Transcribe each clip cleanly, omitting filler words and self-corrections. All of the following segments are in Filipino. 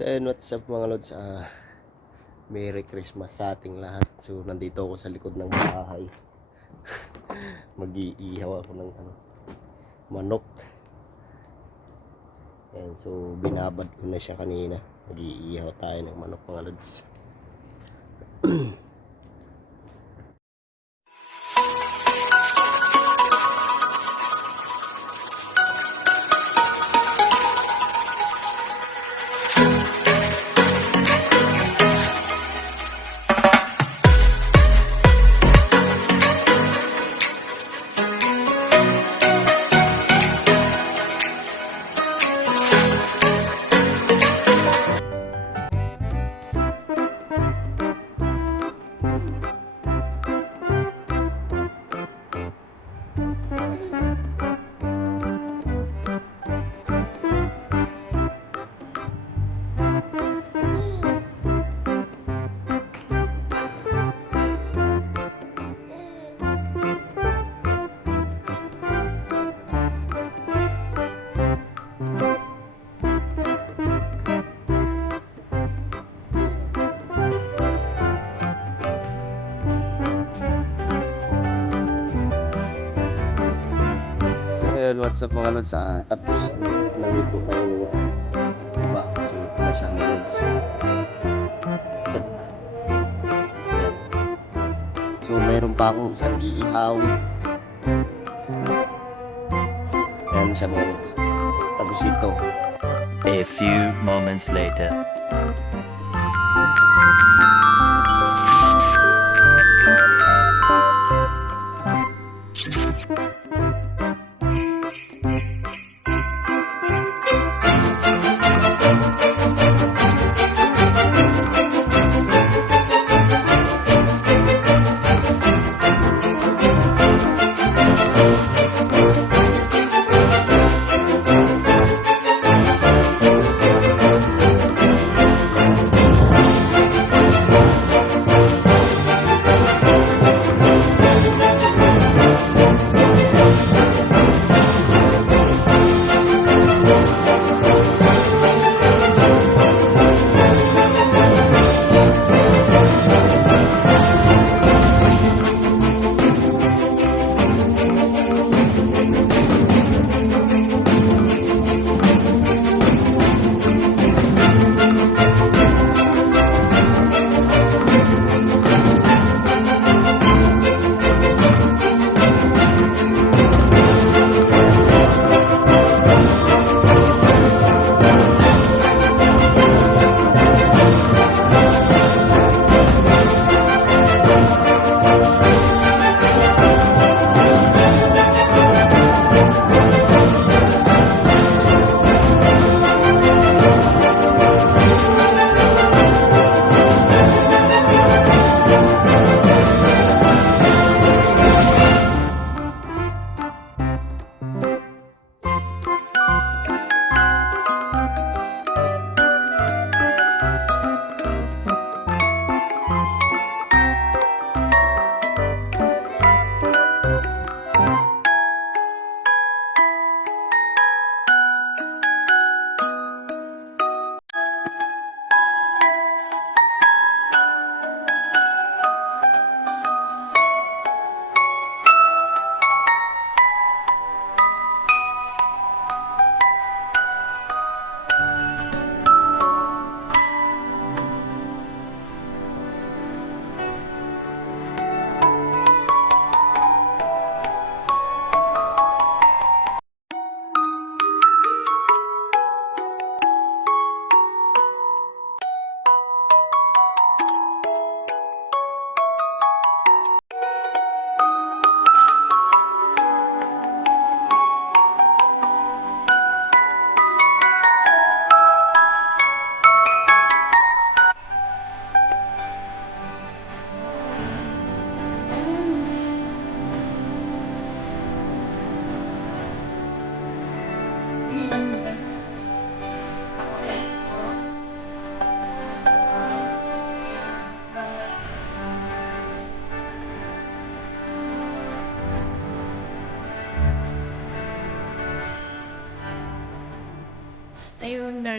So ayun, what's up mga lods, Merry Christmas sa ating lahat. So nandito ako sa likod ng bahay. Mag-iihaw ako ng manok. Ayan, so binabad ko na siya kanina. Mag-iihaw tayo ng manok mga lods. What's up mga lods, tapos nandito tayo iba kasi nasa mga lods. So mayroon pa akong isang iihaw. Ayan siya mga lods. Tapos ito, a few moments later.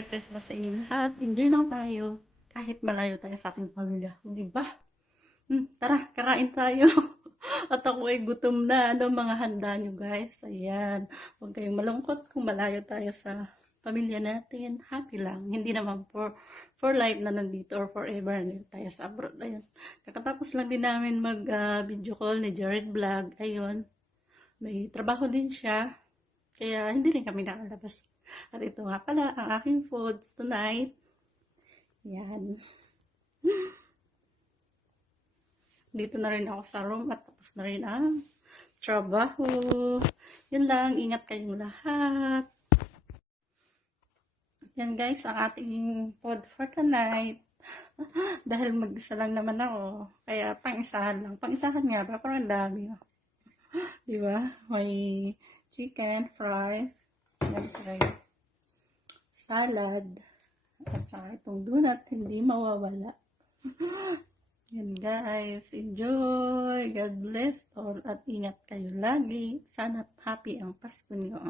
Merry Christmas sa inyo lahat. Enjoy lang tayo. Kahit malayo tayo sa ating pamilya. Di ba? Tara, kakain tayo. At ako ay gutom na. Ano mga handa nyo guys? Ayan. Huwag kayong malungkot kung malayo tayo sa pamilya natin. Happy lang. Hindi naman for life na nandito or forever nandito tayo sa abroad. Ayun. Kakatapos lang din namin mag video call ni Jared Vlog. Ayun. May trabaho din siya. Kaya hindi rin kami nakalabas. At ito nga pala ang aking foods tonight. Yan. Dito na rin ako sa room at tapos na rin ang trabaho. Yun lang. Ingat kayong lahat. Yan guys, ang ating food for tonight. Dahil mag-isa lang naman ako. Kaya pang-isahan lang. Pang-isahan nga ba? Parang dami. Diba? May chicken, fries, salad, at saka itong donut, hindi mawawala. Yan guys, enjoy, God bless all, at ingat kayo lagi. Sana happy ang Pasko niyo.